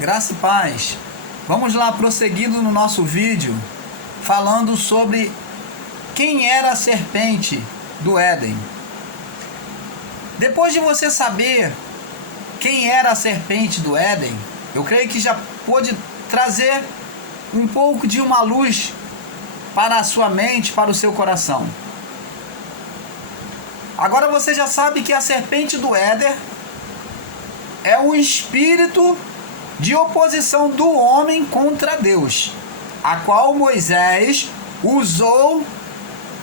Graça e paz. Vamos lá, prosseguindo no nosso vídeo, falando sobre quem era a serpente do Éden. Depois de você saber quem era a serpente do Éden, eu creio que já pôde trazer um pouco de uma luz para a sua mente, para o seu coração. Agora você já sabe que a serpente do Éden é um espírito de oposição do homem contra Deus, a qual Moisés usou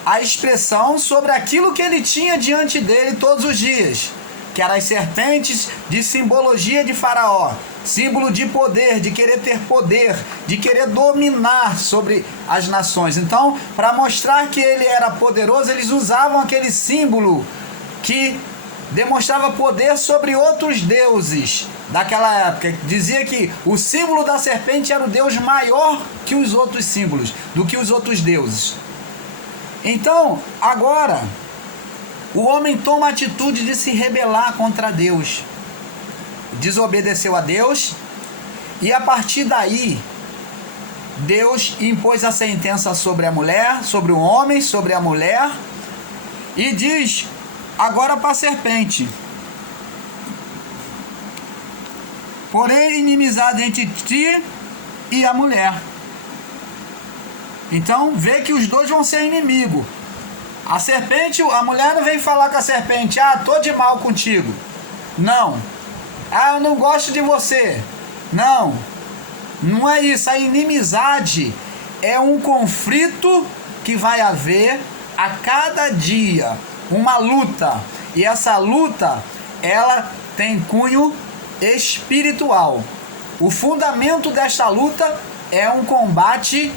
a expressão sobre aquilo que ele tinha diante dele todos os dias, que eram as serpentes de simbologia de Faraó, símbolo de poder, de querer ter poder, de querer dominar sobre as nações. Então, para mostrar que ele era poderoso, eles usavam aquele símbolo que demonstrava poder sobre outros deuses daquela época. Dizia que o símbolo da serpente era o Deus maior que os outros símbolos, do que os outros deuses. Então, agora, o homem toma a atitude de se rebelar contra Deus. Desobedeceu a Deus e a partir daí, Deus impôs a sentença sobre a mulher, sobre o homem, sobre a mulher e diz agora para a serpente: porém inimizade entre ti e a mulher. Então vê que os dois vão ser inimigos. A serpente, a mulher não vem falar com a serpente: tô de mal contigo. Não. Eu não gosto de você. Não. Não é isso. A inimizade é um conflito que vai haver a cada dia. Uma luta. E essa luta, ela tem cunho espiritual. O fundamento desta luta é um combate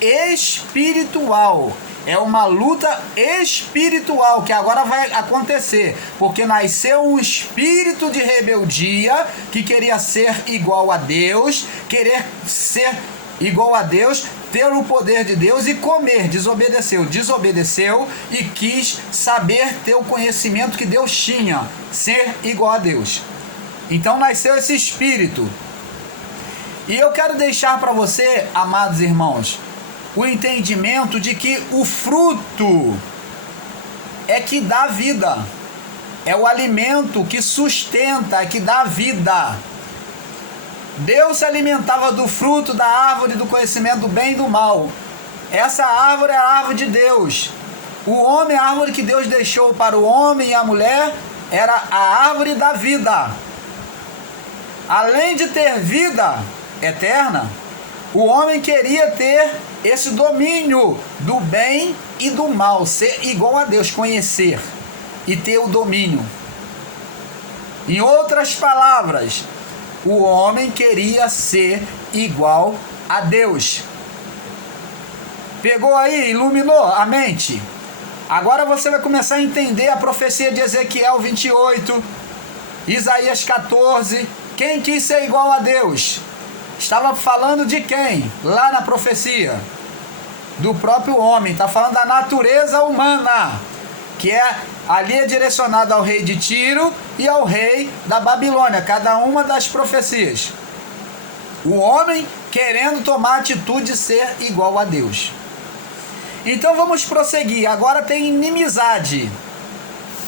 espiritual. É uma luta espiritual que agora vai acontecer, porque nasceu um espírito de rebeldia que queria ser igual a Deus, querer ser igual a Deus, ter o poder de Deus e comer. Desobedeceu e quis saber ter o conhecimento que Deus tinha, ser igual a Deus. Então nasceu esse espírito. E eu quero deixar para você, amados irmãos, o entendimento de que o fruto é que dá vida, é o alimento que sustenta, que dá vida. Deus se alimentava do fruto da árvore do conhecimento do bem e do mal. Essa árvore é a árvore de Deus. O homem, a árvore que Deus deixou para o homem e a mulher, era a árvore da vida. Além de ter vida eterna, o homem queria ter esse domínio do bem e do mal, ser igual a Deus, conhecer e ter o domínio. Em outras palavras, o homem queria ser igual a Deus. Pegou aí, iluminou a mente? Agora você vai começar a entender a profecia de Ezequiel 28, Isaías 14. Quem quis ser igual a Deus? Estava falando de quem? Lá na profecia do próprio homem. Está falando da natureza humana, que ali é direcionada ao rei de Tiro e ao rei da Babilônia, cada uma das profecias. O homem querendo tomar a atitude de ser igual a Deus. Então vamos prosseguir. Agora tem inimizade.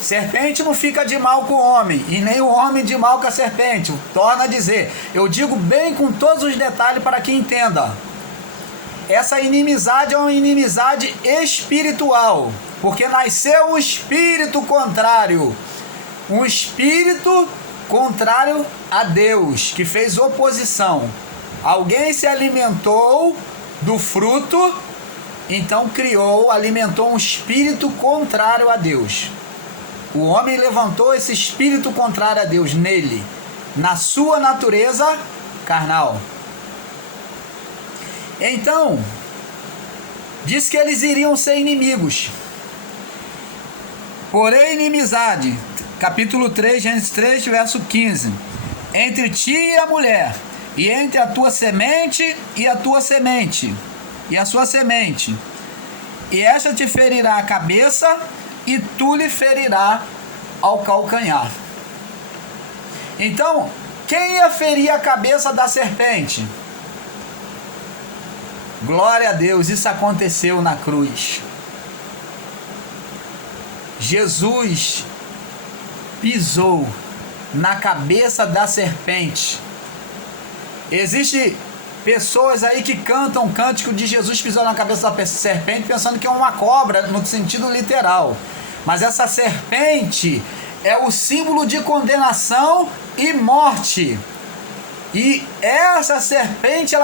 Serpente não fica de mal com o homem, e nem o homem de mal com a serpente. Torna a dizer, eu digo bem com todos os detalhes para que entenda. Essa inimizade é uma inimizade espiritual, porque nasceu um espírito contrário. Um espírito contrário a Deus, que fez oposição. Alguém se alimentou do fruto, então alimentou um espírito contrário a Deus. O homem levantou esse espírito contrário a Deus nele, na sua natureza carnal. Então, diz que eles iriam ser inimigos. Porém, inimizade, capítulo 3, Gênesis 3, verso 15. Entre ti e a mulher, e entre a tua semente e a tua semente, e a sua semente. E esta te ferirá a cabeça, e tu lhe ferirá ao calcanhar. Então, Quem ia ferir a cabeça da serpente? Glória a Deus, isso aconteceu na cruz. Jesus pisou na cabeça da serpente. Existem pessoas aí que cantam o cântico de Jesus pisou na cabeça da serpente pensando que é uma cobra no sentido literal. Mas essa serpente é o símbolo de condenação e morte. E essa serpente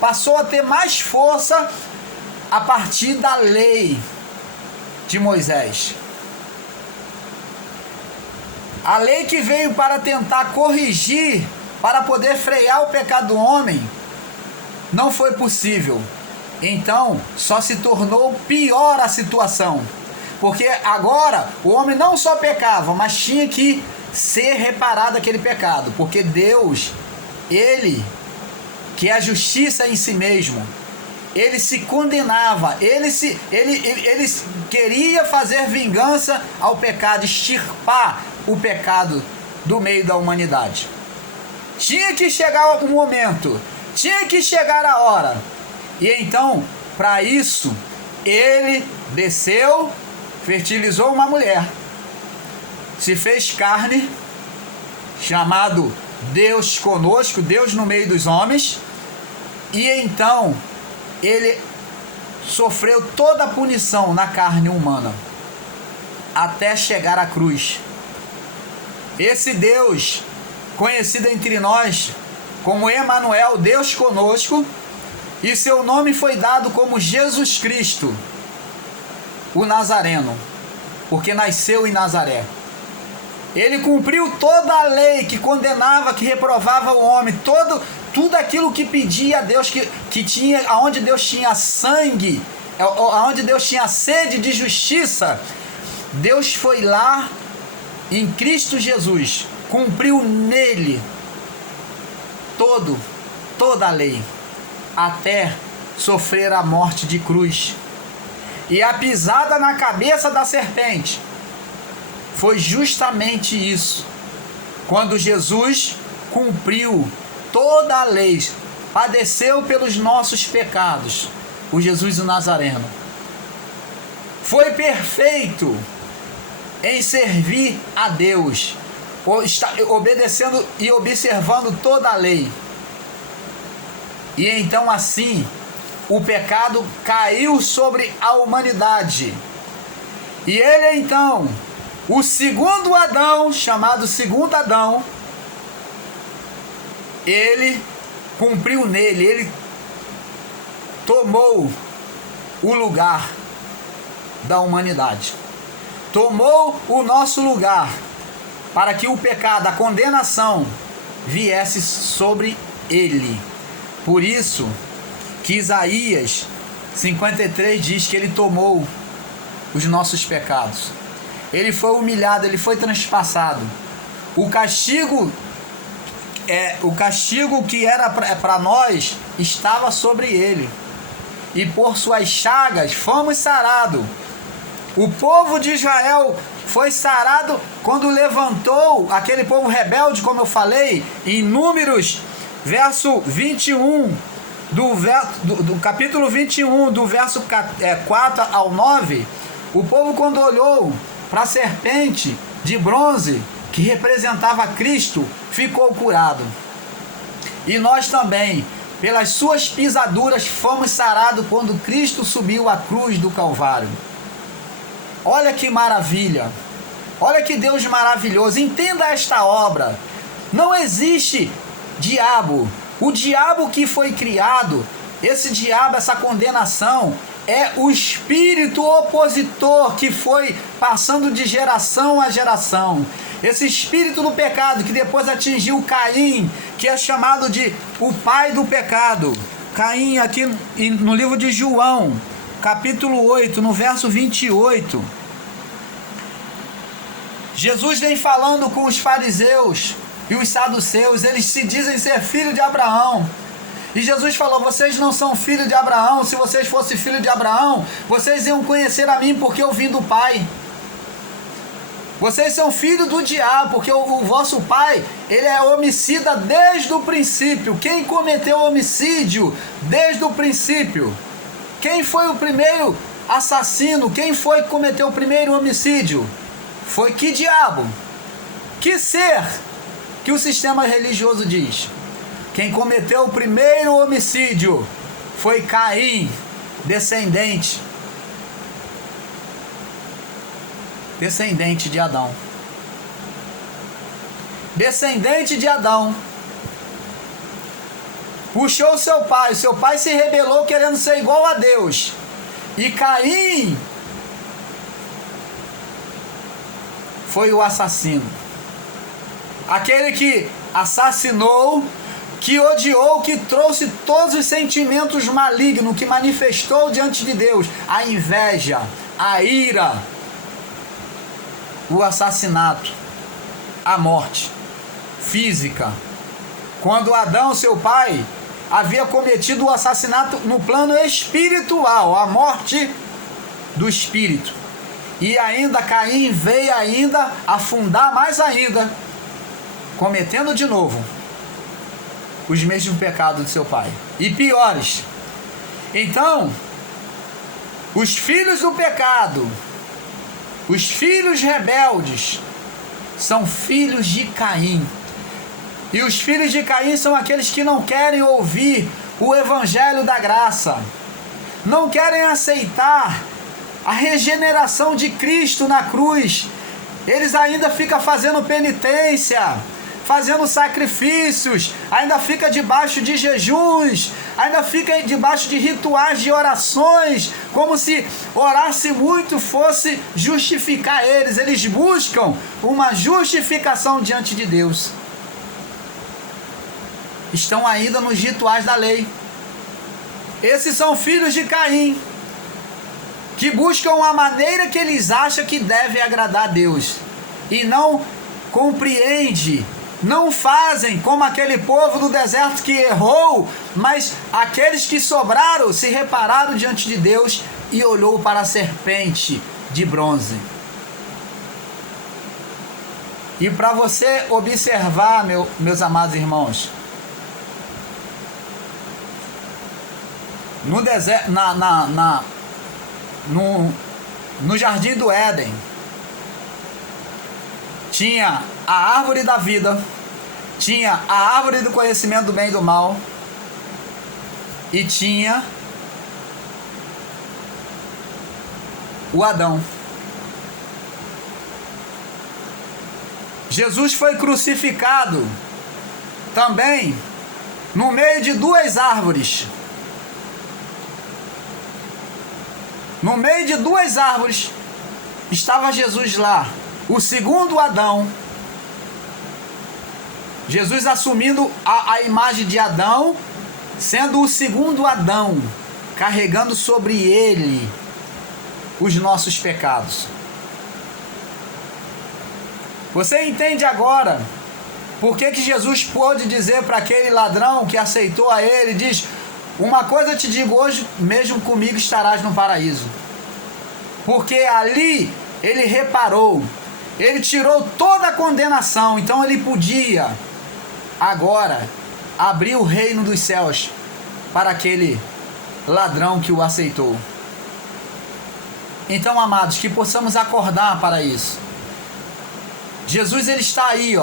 passou a ter mais força a partir da lei de Moisés. A lei que veio para tentar corrigir, para poder frear o pecado do homem, não foi possível. Então, só se tornou pior a situação. Porque agora o homem não só pecava, mas tinha que ser reparado aquele pecado. Porque Deus, Ele, que é a justiça em si mesmo, Ele se condenava, ele queria fazer vingança ao pecado, extirpar o pecado do meio da humanidade. Tinha que chegar o momento, tinha que chegar a hora. E então, para isso, Ele desceu, fertilizou uma mulher, se fez carne, chamado Deus conosco, Deus no meio dos homens, e então Ele sofreu toda a punição na carne humana, até chegar à cruz. Esse Deus, conhecido entre nós como Emanuel, Deus conosco, e seu nome foi dado como Jesus Cristo, o Nazareno, porque nasceu em Nazaré. Ele cumpriu toda a lei que condenava, que reprovava o homem, tudo aquilo que pedia a Deus, que tinha, aonde Deus tinha sangue, aonde Deus tinha sede de justiça, Deus foi lá em Cristo Jesus, cumpriu nele toda a lei, até sofrer a morte de cruz. E a pisada na cabeça da serpente foi justamente isso, quando Jesus cumpriu toda a lei, padeceu pelos nossos pecados, o Jesus o Nazareno. Foi perfeito em servir a Deus, obedecendo e observando toda a lei. E então assim, o pecado caiu sobre a humanidade. E ele então, o segundo Adão, chamado segundo Adão, ele cumpriu nele, ele tomou o lugar da humanidade, tomou o nosso lugar, para que o pecado, a condenação, viesse sobre ele. Por isso que Isaías 53 diz que ele tomou os nossos pecados. Ele foi humilhado, ele foi transpassado. O castigo que era para nós estava sobre ele. E por suas chagas fomos sarados. O povo de Israel foi sarado quando levantou aquele povo rebelde, como eu falei, em Números, verso 21, do capítulo 21, do verso 4 ao 9. O povo, quando olhou para a serpente de bronze que representava Cristo, ficou curado. E nós também, pelas suas pisaduras, fomos sarados quando Cristo subiu a cruz do Calvário. Olha que maravilha, olha que Deus maravilhoso. Entenda esta obra. Não existe diabo. O diabo que foi criado, esse diabo, essa condenação, é o espírito opositor que foi passando de geração a geração. Esse espírito do pecado que depois atingiu Caim, que é chamado de o pai do pecado. Caim, aqui no livro de João, capítulo 8, no verso 28. Jesus vem falando com os fariseus e os saduceus. Eles se dizem ser filho de Abraão. E Jesus falou: vocês não são filhos de Abraão. Se vocês fossem filhos de Abraão, vocês iam conhecer a mim, porque eu vim do Pai. Vocês são filhos do diabo, porque o vosso pai, ele é homicida desde o princípio. Quem cometeu homicídio desde o princípio? Quem foi o primeiro assassino? Quem foi que cometeu o primeiro homicídio? Foi que diabo? Que ser? Que o sistema religioso diz. Quem cometeu o primeiro homicídio foi Caim, descendente de Adão. Descendente de Adão. Puxou seu pai se rebelou querendo ser igual a Deus. E Caim foi o assassino. Aquele que assassinou, que odiou, que trouxe todos os sentimentos malignos, que manifestou diante de Deus. A inveja, a ira, o assassinato, a morte física. Quando Adão, seu pai, havia cometido o assassinato no plano espiritual, a morte do espírito. E ainda Caim veio ainda afundar mais ainda, cometendo de novo os mesmos pecados de seu pai, e piores. Então, os filhos do pecado, os filhos rebeldes, são filhos de Caim. E os filhos de Caim são aqueles que não querem ouvir o evangelho da graça, não querem aceitar a regeneração de Cristo na cruz. Eles ainda ficam fazendo penitência, fazendo sacrifícios, ainda fica debaixo de jejuns, ainda fica debaixo de rituais de orações, como se orasse muito fosse justificar eles. Eles buscam uma justificação diante de Deus. Estão ainda nos rituais da lei. Esses são filhos de Caim, que buscam a maneira que eles acham que deve agradar a Deus, e não compreende, não fazem como aquele povo do deserto que errou, mas aqueles que sobraram se repararam diante de Deus e olhou para a serpente de bronze. E para você observar, meus amados irmãos, no deserto, no jardim do Éden, tinha a árvore da vida, tinha a árvore do conhecimento do bem e do mal, e tinha o Adão. Jesus foi crucificado também no meio de duas árvores. No meio de duas árvores estava Jesus lá, o segundo Adão. Jesus assumindo a imagem de Adão, sendo o segundo Adão, carregando sobre ele os nossos pecados. Você entende agora por que Jesus pôde dizer para aquele ladrão que aceitou a ele, diz: uma coisa te digo, hoje mesmo comigo estarás no paraíso. Porque ali ele reparou, ele tirou toda a condenação, então ele podia agora abrir o reino dos céus para aquele ladrão que o aceitou. Então, amados, que possamos acordar para isso. Jesus, ele está aí,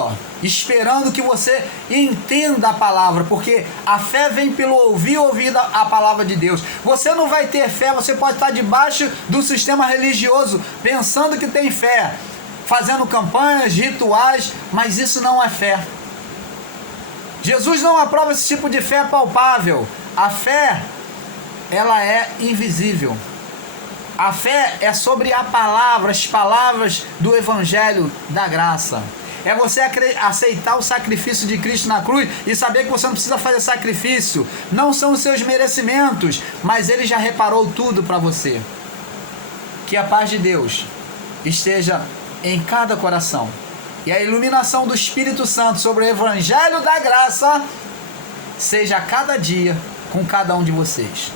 esperando que você entenda a palavra, porque a fé vem pelo ouvir a palavra de Deus. Você não vai ter fé, você pode estar debaixo do sistema religioso, pensando que tem fé, fazendo campanhas, rituais, mas isso não é fé. Jesus não aprova esse tipo de fé palpável. A fé, ela é invisível. A fé é sobre a palavra, as palavras do Evangelho da graça. É você aceitar o sacrifício de Cristo na cruz e saber que você não precisa fazer sacrifício. Não são os seus merecimentos, mas Ele já reparou tudo para você. Que a paz de Deus esteja em cada coração. E a iluminação do Espírito Santo sobre o Evangelho da graça seja a cada dia com cada um de vocês.